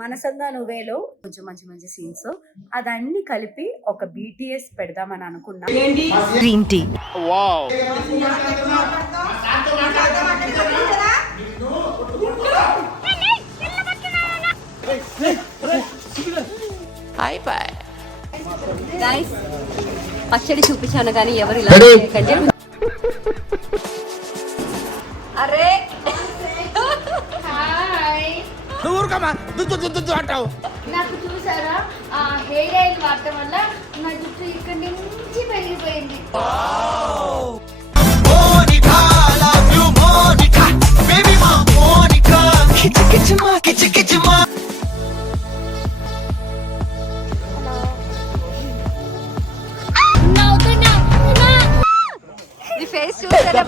మనసందా నువ్వేలో కొంచెం మంచి మంచి సీన్స్ అదన్నీ కలిపి ఒక బీటీఎస్ పెడదామని అనుకున్నా. Green tea. వావ్. గైస్ పచ్చడి చూపించాను కానీ ఎవరు ఇలా చేయకండి. అరే నాకు చూసారా ఆ హెయిర్ ఆయిల్ వాడటం వల్ల నా జుట్టు ఇక్కడి నుంచి పెరిగిపోయింది. ఫేస్ చూసారా?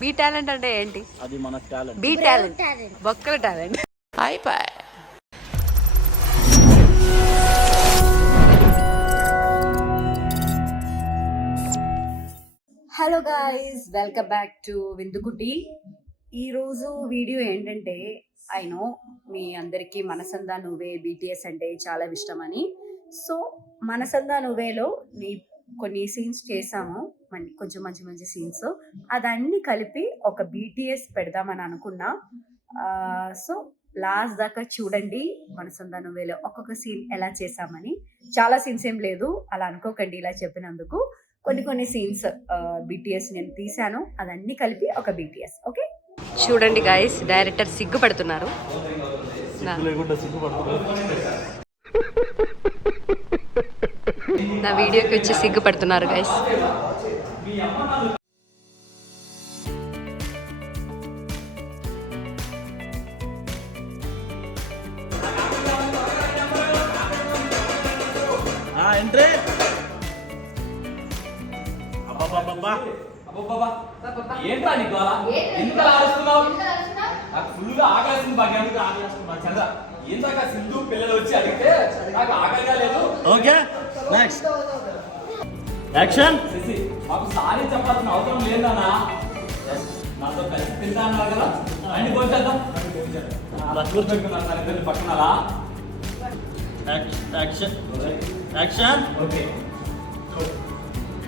బీ టాలెంట్ అంటే ఏంటి? అది మన టాలెంట్. బీ టాలెంట్ బొక్కల టాలెంట్. అయిపోయి hello guys, welcome back to విందుకుటి. ఈరోజు వీడియో ఏంటంటే, ఐ నో మీ అందరికీ మనసందా నువ్వే బీటీఎస్ అంటే చాలా ఇష్టమని. సో మనసందా నువ్వేలో కొన్ని సీన్స్ చేసాము, కొంచెం మంచి మంచి సీన్స్ అదన్నీ కలిపి ఒక బీటీఎస్ పెడదామని అనుకున్నా. సో లాస్ట్ దాకా చూడండి మనసందా నువ్వేలో ఒక్కొక్క సీన్ ఎలా చేసామని. చాలా సీన్స్ ఏం లేదు, అలా అనుకోకండి ఇలా చెప్పినందుకు. కొన్ని సీన్స్ బీటీఎస్ నేను తీసాను, అదన్నీ కలిపి ఒక బీటీఎస్. ఓకే చూడండి గైస్, డైరెక్టర్ సిగ్గుపడుతున్నారు. నా వీడియోకి వచ్చి సిగ్గుపడుతున్నారు గైస్. ఏంటా నీకు ఎంత ఆలోచిస్తున్నావు? నాకు ఫుల్గా ఆకలిస్తుంది. బాగా ఎందుకు ఆకలిస్తున్నా చంద్ర? ఏందాక సింధు పిల్లలు వచ్చి అడిగితే నాకు ఆకలిగా లేదు. Okay next action. మాకు సారీ చెప్పాల్సిన అవసరం లేదన్నా, నాతో కలిసి తింటా అన్నారు కదా, అన్ని పోంచేద్దాం. అలా కూర్చోబెట్టుకున్నారు సార్ ఇద్దరు పక్కన. Action action. ఓకే,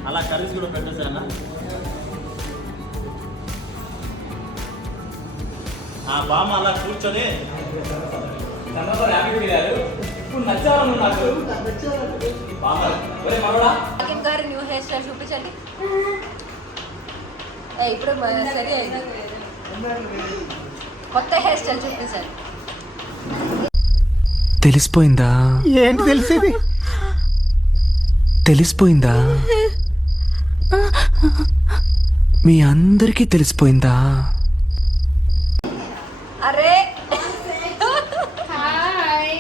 అలా కర్రీస్ కూడా పెట్టేసా అన్న. బామ్మ అలా కూర్చొని చంద్రబాబు హ్యాపీ వెళ్ళారు. ఇప్పుడు నచ్చారు నాకు మనోడా. గారు న్యూ హెయిర్ స్టైల్ చూపించండి. ఇప్పుడు సరే అయింది, కొత్త హెయిర్ స్టైల్ చూపించండి. తెలిసిపోయిందా? ఏంటి తెలిసేది? తెలిసిపోయిందా? మీ అందరికీ తెలిసిపోయిందా? అరే హాయ్,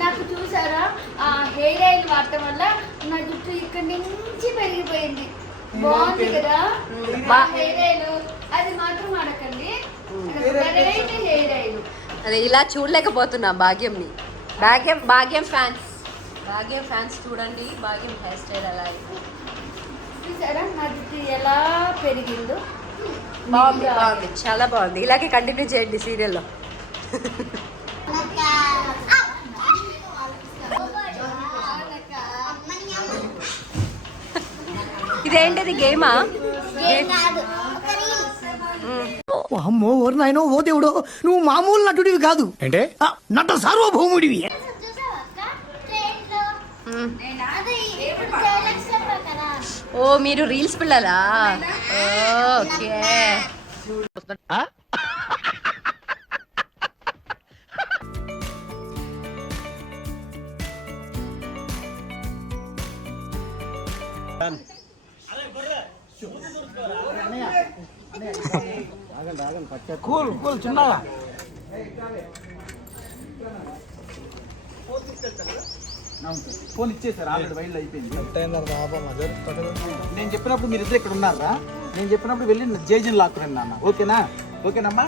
నాకు చూసారా ఆ హెయిర్ ఆయిల్ వాడటం వల్ల నా జుట్టు ఇక్కడి నుంచి పెరిగిపోయింది. బాగుంది కదా హెయిర్ ఆయిల్, అది మాత్రం వాడకండి. Variety hair oil. అదే ఇలా చూడలేకపోతున్నా భాగ్యంని. భాగ్యం ఫ్యాన్స్ చూడండి, భాగ్యం హెయిర్ స్టైల్ అలా అయింది. చూసారా నా జుట్టు ఎలా పెరిగిందో? బాగుంది, చాలా బాగుంది. ఇలాగే కంటిన్యూ చేయండి సీరియల్లో. ఇదేంటిది గేమా? అమ్మో ఓరు నాయనో, ఓ దేవుడో, నువ్వు మామూలు నటుడివి కాదు, అంటే నట సార్వభౌముడివి. ఓ మీరు రీల్స్ పిల్లలా? ఓకే. కూల్ కూల్ చిన్నగా. ఫోన్ ఇచ్చేసారు, ఆల్రెడీ వైల్డ్ అయిపోయింది. నేను చెప్పినప్పుడు మీరు ఇద్దరు ఇక్కడ ఉన్నారా? నేను చెప్పినప్పుడు వెళ్ళి జేజన్ లాక్కురండి నాన్న. ఓకేనా? ఓకేనమ్మా.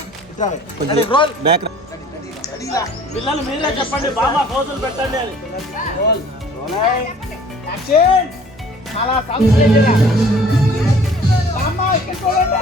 Roll back. పిల్లలు మీరే చెప్పండి, బామ్మ ఫోజులు పెట్టండి అని. యాక్షన్. అలా సంస్కృతిగా బామ్మ ఇక్కడ చూడండి.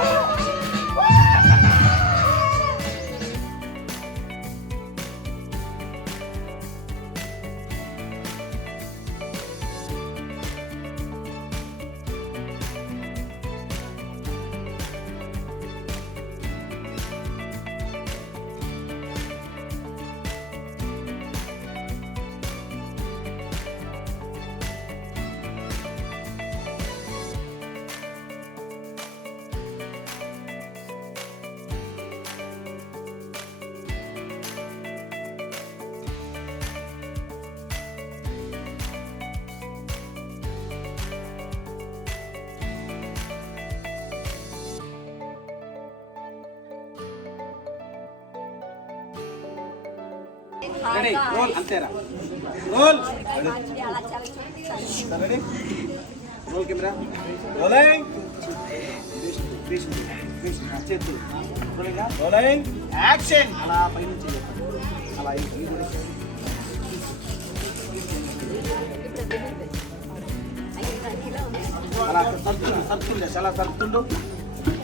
రెడీ రోల్ అంతేరా role ready roll camera rolling చేతులు రోలింగ్ యాక్షన్ అలా పైనుంచి అలా అలా సరుతుండే చాలా సరుతుండు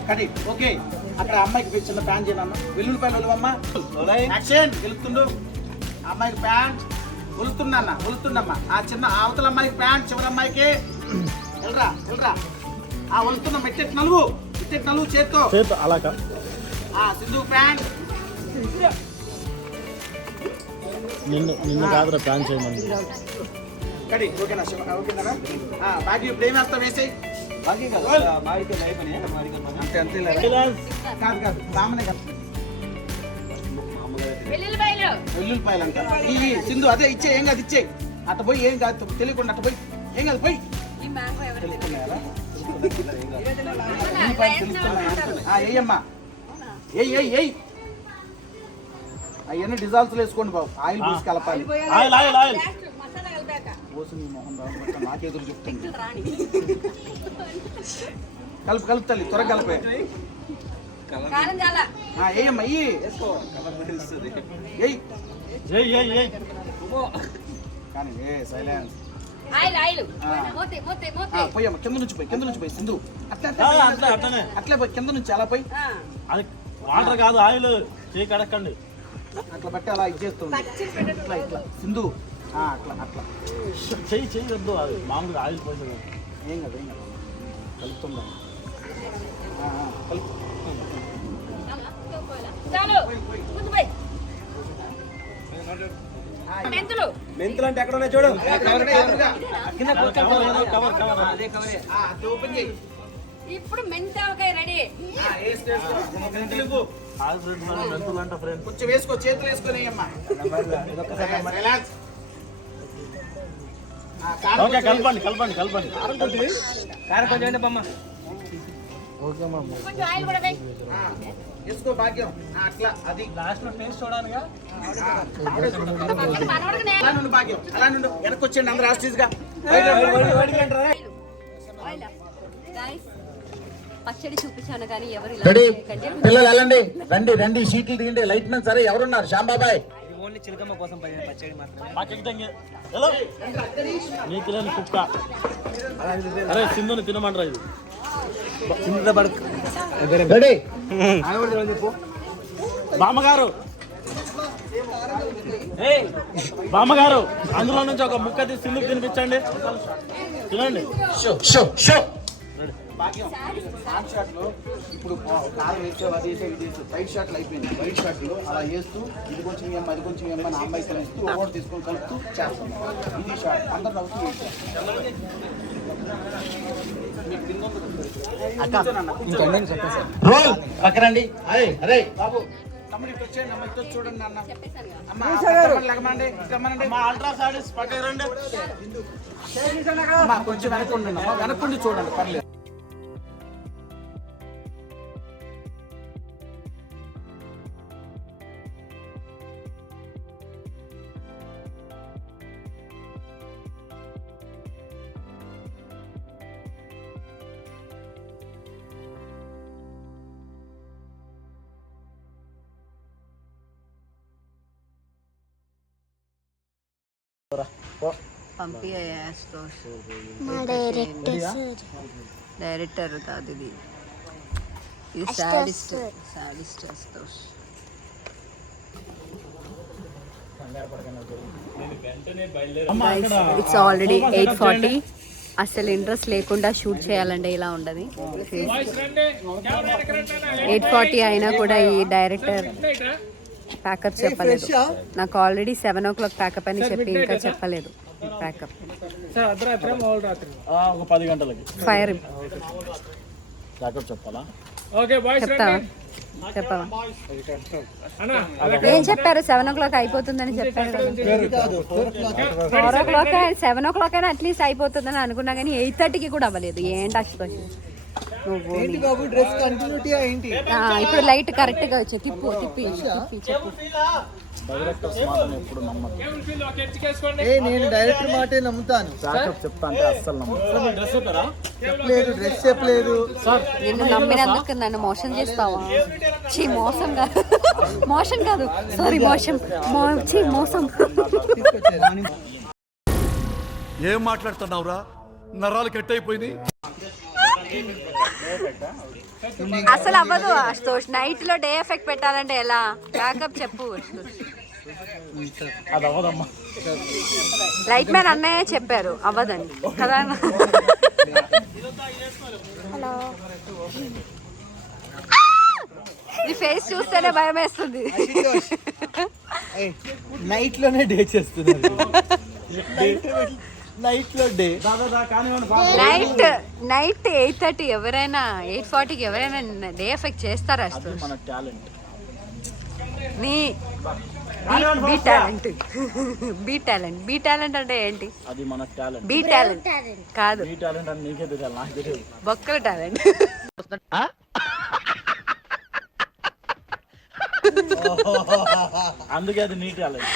కడి ఓకే అక్కడ అమ్మాయికి చిన్న ప్యాంట్ చేయనమ్మా వెల్లుల్లిపాయలు ఒలువమ్మా యాక్షన్ వెలుతుండు అమ్మాయికి ప్యాంట్ ఒలుతుండమ్మా ఆ చిన్న అవతల అమ్మాయికి ప్యాంట్ చివరి అమ్మాయికి వెళ్ళరా ఆ ఒలుతున్నాం ఇట్టెట్ నలుగు చేత్తో అలాగా సింధు ప్యాంట్ నిన్ను కాదురా ప్లాన్ చేయమని కడి ఓకేనా బాకీ ఇప్పుడు ఏం వేస్తావు వేసేయి అంతే అంతే కాదు బామనే కదా వెల్లుల్లిపాయలు అంట ఈ సింధు అదే ఇచ్చే ఏం కాదు ఇచ్చే అట్ట పోయి ఏం కాదు తెలియకుండా అట్ట పోయి ఏం కాదు పోయి ఏయమ్మా ఏయ్ అవన్నీ డిజాల్వ్స్ వేసుకోండి బాబు ఆయిల్ పోసి కలపాలి పోసి నీ మొహం రావు నాకెదురు చెప్తుంది కలుపు తల్లి త్వరగా కలిపే ఏయమ్మా ఏయ్ కానీ సైలెన్స్ పోయమ్మా కింద నుంచి పోయి సింధు అట్లా పోయి కింద నుంచి అలా పోయి అది వాటర్ కాదు ఆయిల్ చేయి కడక్కండి అట్లా బట్టి అలా ఇచ్చేస్తుంది ఇట్లా సింధు అట్లా చెయ్యి వద్దు అది మామూలుగా ఆయిల్ పోతుంది ఏం కదా కలుపుతుందా కలుపు మెంతులు అంటే ఎక్కడ ఉన్నాయి చూడు ఓపెన్ చేయి ఇప్పుడు మెంతావకాయ రెడీ. మెంతులు అంట ఫ్రెండ్ కొంచెం వేసుకో చేతులు వేసుకొని అమ్మా ఓకే కలపండి కారం కొంచెం బొమ్మ ఓకే మామ కొంచెం ఆయిల్ కూడా వేయి. వేసుకో భాగ్యం అట్లా అది లాస్ట్ లో టేస్ట్ చూడాలిగా అలా నుండి భాగ్యం అలా నుండి వెనక్కి వచ్చేయండి అందరూ ఆస్టీస్గా Guys, పచ్చడి చూపించాను కానీ ఎవరు ఇలా రెడీ చేయకండి. పిల్లలు వెళ్ళండి రండి షీట్లు తీయండి లైట్ మ్యాన్ సరే ఎవరున్నారు శ్యాంబాబాయ్ నీకు లేని కుక్క అరే సింధుని తినమంటారా ఇది రెడీ బామ్మగారు అందులో నుంచి ఒక ముక్క తీసి సింధుకు తినిపించండి తినండి భాగ్యం హాఫ్ షాట్ లో ఇప్పుడు కారం వేసావు అది వేసావు ఇది వేసావు వైట్ షాట్లు అయిపోయింది వైట్ షాట్ లో అలా వేస్తూ ఇది కొంచెం ఏమో అది కొంచెం ఏమో నా అమ్మాయి కలిస్తూ ఒకటి తీసుకొని కలుపుతూ చేస్తాం ఇది షాట్ అందరు నవ్వుతూ రోల్ పక్కరండి అరే బాబు తమ్ముడు ఇటు వచ్చేయండి అమ్మ ఇటు చూడండి అన్న అమ్మ లగమండి రమ్మనండి మా అల్ట్రా సాడీస్ పక్కకి రండి అమ్మ కొంచెం వెనక్కుండి అమ్మ వెనక్కుండి చూడండి పర్లేదు డైరెక్టర్ కాదు ఇది సాడిస్ట్ అస్తోష్. It's already 8:40. అసలు ఇంట్రెస్ట్ లేకుండా షూట్ చేయాలంటే ఇలా ఉండదు. 8:40 అయినా కూడా ఈ డైరెక్టర్ ప్యాకప్ చెప్పలేదు. నాకు ఆల్రెడీ 7 o'clock ప్యాకప్ అని చెప్పి ఇంకా చెప్పలేదు ప్యాకప్. ఒక 10 గంటలకి ఫైర్ ప్యాకప్ చెప్పాలా? చెప్తావా? చెప్పవా? ఏం చెప్పారు? 7 o'clock అయిపోతుందని చెప్పారు. 4 o'clock 7 o'clock అయినా అట్లీస్ట్ అయిపోతుందని అనుకున్నా కానీ 8:30కి కూడా అవ్వలేదు. ఏంటి అసలు నువ్వు ఏంటి బాబు డ్రెస్ కంటిన్యూటీ ఏంటి? ఇప్పుడు లైట్ కరెక్ట్ గా వచ్చి తిప్పి చెప్పు. డైరెక్టర్స్ మాటను ఎప్పుడు నమ్మదు. నేను డైరెక్టర్ మాటే నమ్ముతాను. బ్యాకప్ చెప్తా అంటే అస్సలు నమ్మదు. డ్రెస్ చెప్పారా? చెప్పలేదు, డ్రెస్ చెప్పలేదు. నిన్ను నమ్మినందుకు నన్ను మోసం చేస్తావా? మోసం కాదు, మోసం కాదు, సారీ, మోసం మోసం. ఏం మాట్లాడుతున్నావురా? నరాలు కట్ అయిపోయినాయి. అసలు అవ్వదు అశోష్. నైట్ లో డే ఎఫెక్ట్ పెట్టాలంటే ఎలా? బ్యాకప్ చెప్పు. అది అవ్వదమ్మా. లైట్ మ్యాన్ అన్నయ్య చెప్పారు అవ్వదండి కదా. హలో, ఈ ఫేస్ చూస్తేనే భయం వేస్తుంది. నైట్ లోనే డే చేస్తున్నారు. నైట్ లో డే. నైట్ 8:30 ఎవరైనా 8:40కి ఎవరైనా డే ఎఫెక్ట్ చేస్తారా? మన టాలెంట్. బీ టాలెంట్ అంటే ఏంటి? అది మన టాలెంట్. బీ టాలెంట్ కాదు, ఈ టాలెంట్ అని నీకే తెలియాలి, నాకు తెలియదు. బొక్కల టాలెంట్. అందుకే అది నీ టాలెంట్.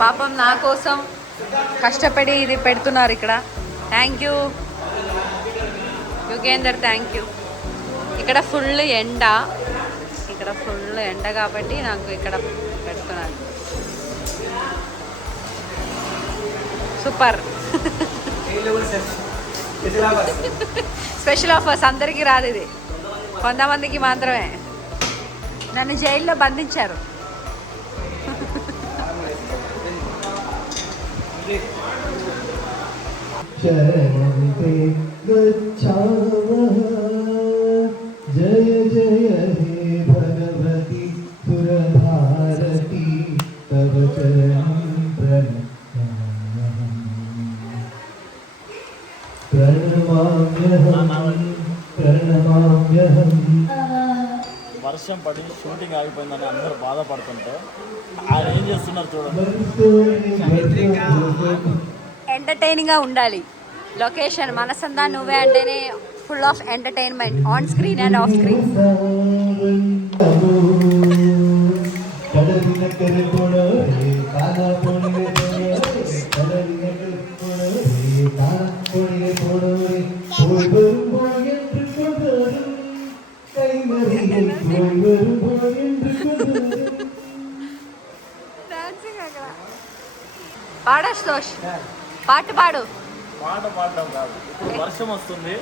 పాపం నా కోసం కష్టపడి ఇది పెడుతున్నారు ఇక్కడ. Thank you Yugender, thank you. ఇక్కడ ఫుల్ ఎండ కాబట్టి నాకు ఇక్కడ పెడుతున్నారు. సూపర్. స్పెషల్ ఆఫర్స్ అందరికీ రాదు, ఇది కొంతమందికి మాత్రమే. నన్ను జైల్లో బంధించారు. జయ జయ హే భగవతి సురభారతి తవ చరణం ప్రణమామ్యహం. వర్షం పడి షూటింగ్ ఆగిపోయిందని అందరూ బాధపడుతుంటే ఆయన ఏం చేస్తున్నారు చూడండి. ఎంటర్టైనింగ్గా ఉండాలి. లొకేషన్ మనసందా నువ్వే అంటేనే full of entertainment on screen and off screen. పాడోష్, పాటు పాడు. పాట పాడడం కాదు, ఇప్పుడు వర్షం వస్తుంది,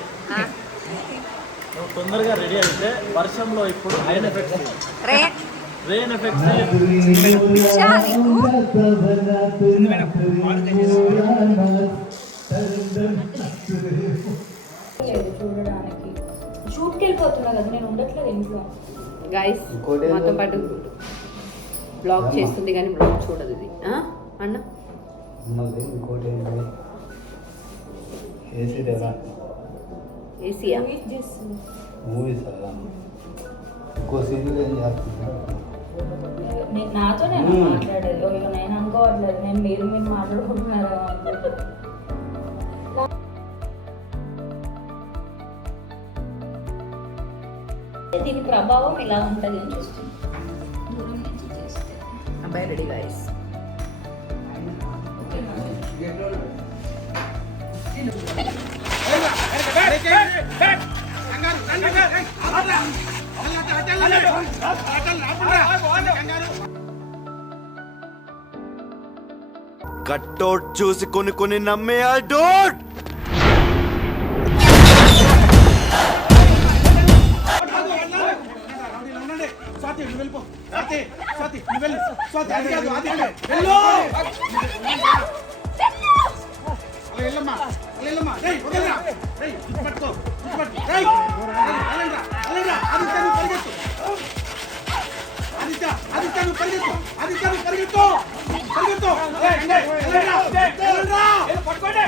నువ్వు తొందరగా రెడీ అయితే వర్షంలో ఇప్పుడు రెయిన్ ఎఫెక్ట్స్ చూడడానికి షూట్కి వెళ్ళిపోతున్నా కదా, నేను ఉండట్లేదు ఇంట్లో. గైస్ మాతో పాటు బ్లాగ్ చేస్తుంది కానీ బ్లాగ్ చూడదు ఇది. అన్న ఏసీయా? మూవీస్ ఇంకో సీరియల్ ఏం చేస్తున్నా? నాతో నేను మాట్లాడేది నేను అనుకోవట్లేదు, నేను మీరు మాట్లాడుకుంటున్నారా? దీని ప్రభావం ఇలా ఉంటుంది అని చూస్తుంది. దూరం నుంచి చేస్తే అబ్బాయి రెడీ గైస్. కట్టౌట్ చూసి కొన్ని నమ్మే ఐ డోంట్. స్వాతి నువ్వు వెళ్ళిపో. స్వాతి నువ్వు వెళ్ళు. స్వాతి అది కాదు, అది కాదు. వెళ్ళు. అలా వెళ్ళమ్మా, అలా వెళ్ళమ్మా. రేయ్ వదలరా. రేయ్ ఇటు పట్టుకో, ఇటు పట్టుకో. రేయ్ అలండ్రా, అలండ్రా. ఆదిత్య నువ్వు పరిగెత్తు. ఆదిత్య నువ్వు పరిగెత్తు. ఆదిత్య నువ్వు పరిగెత్తు. పరిగెత్తు. అలండ్రా, అలండ్రా. పట్టుకోండి.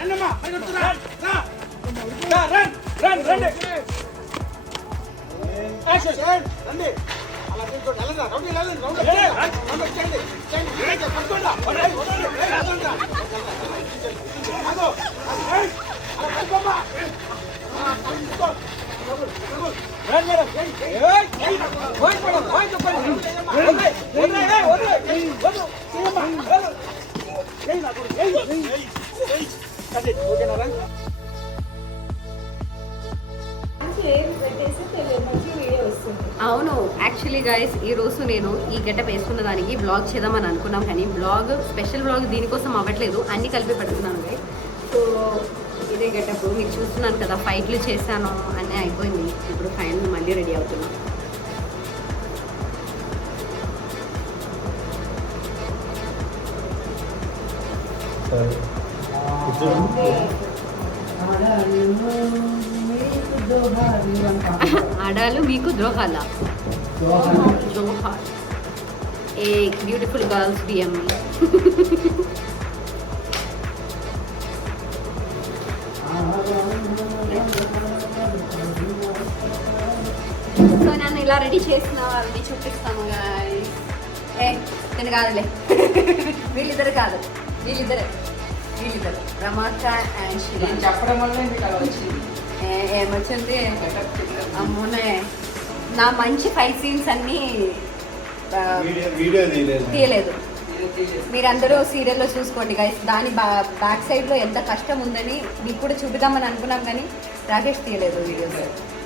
రండమ్మా, పరిగెత్తురా. రా. రండి. రండి. అలా తీసుకోండి. వెళ్ళండి. రౌండ్ చేయండి. పట్టుకోండి. అదో అలా పట్టుకోమ్మా. అవును, యాక్చువల్లీ గైస్ ఈరోజు నేను ఈ గెటప్ వేసుకున్న దానికి బ్లాగ్ చేద్దామని అనుకున్నాం, కానీ స్పెషల్ బ్లాగ్ దీనికోసం అవ్వట్లేదు, అన్నీ కలిపి పెడుతున్నాను గైస్. సో ఇదే గెటప్ మీకు చూస్తున్నాను కదా, ఫైట్లు చేశాను అన్నీ అయిపోయింది. ఇప్పుడు ఫైనల్ మళ్ళీ రెడీ అవుతున్నాను. ఆడాలు మీకు ద్రోహాల జోహార్ ఏ బ్యూటిఫుల్ గర్ల్స్ డిఎంఈ. సో నన్ను ఇలా రెడీ చేసిన వాళ్ళని చూపిస్తాను guys. నేను కాదులే వీళ్ళిద్దరు కాదు, వీళ్ళిద్దరు రమాక అండ్ శివ. చెప్పడం వల్ల మీకు అలా వచ్చింది. ఏమొచ్చింది అమ్మోనే, నా మంచి ఫైవ్ సీన్స్ అన్నీ వీడియో తీయలేదు. మీరందరూ సీరియల్లో చూసుకోండి గైస్. దాని బ్యాక్ సైడ్లో ఎంత కష్టం ఉందని మీకు కూడా చూపిద్దామని అనుకున్నాం, కానీ రాకేష్ తీయలేదు వీడియోస్.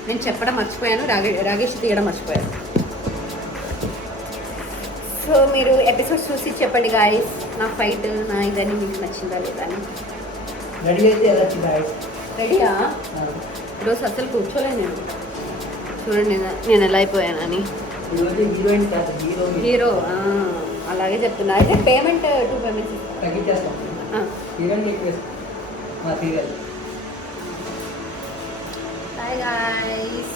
నేను చెప్పడం మర్చిపోయాను, రాకేష్ తీయడం మర్చిపోయాను. సో మీరు ఎపిసోడ్స్ చూసి చెప్పండి గాయస్, నా ఫైట్ నా ఇదని మీకు నచ్చిందా లేదా అని. రెడీ అయితే రెడీయా? ఈరోజు అసలు కూర్చోలేదు నేను. చూడండి నేను ఎలా అయిపోయానని. హీరోయిన్ కాదు, హీరో అలాగే చెప్తున్నా. అయితే పేమెంట్ 2 పేమెంట్స్ తగ్గించేస్తాం. హీరోయిన్ మా సీరియల్. Bye guys.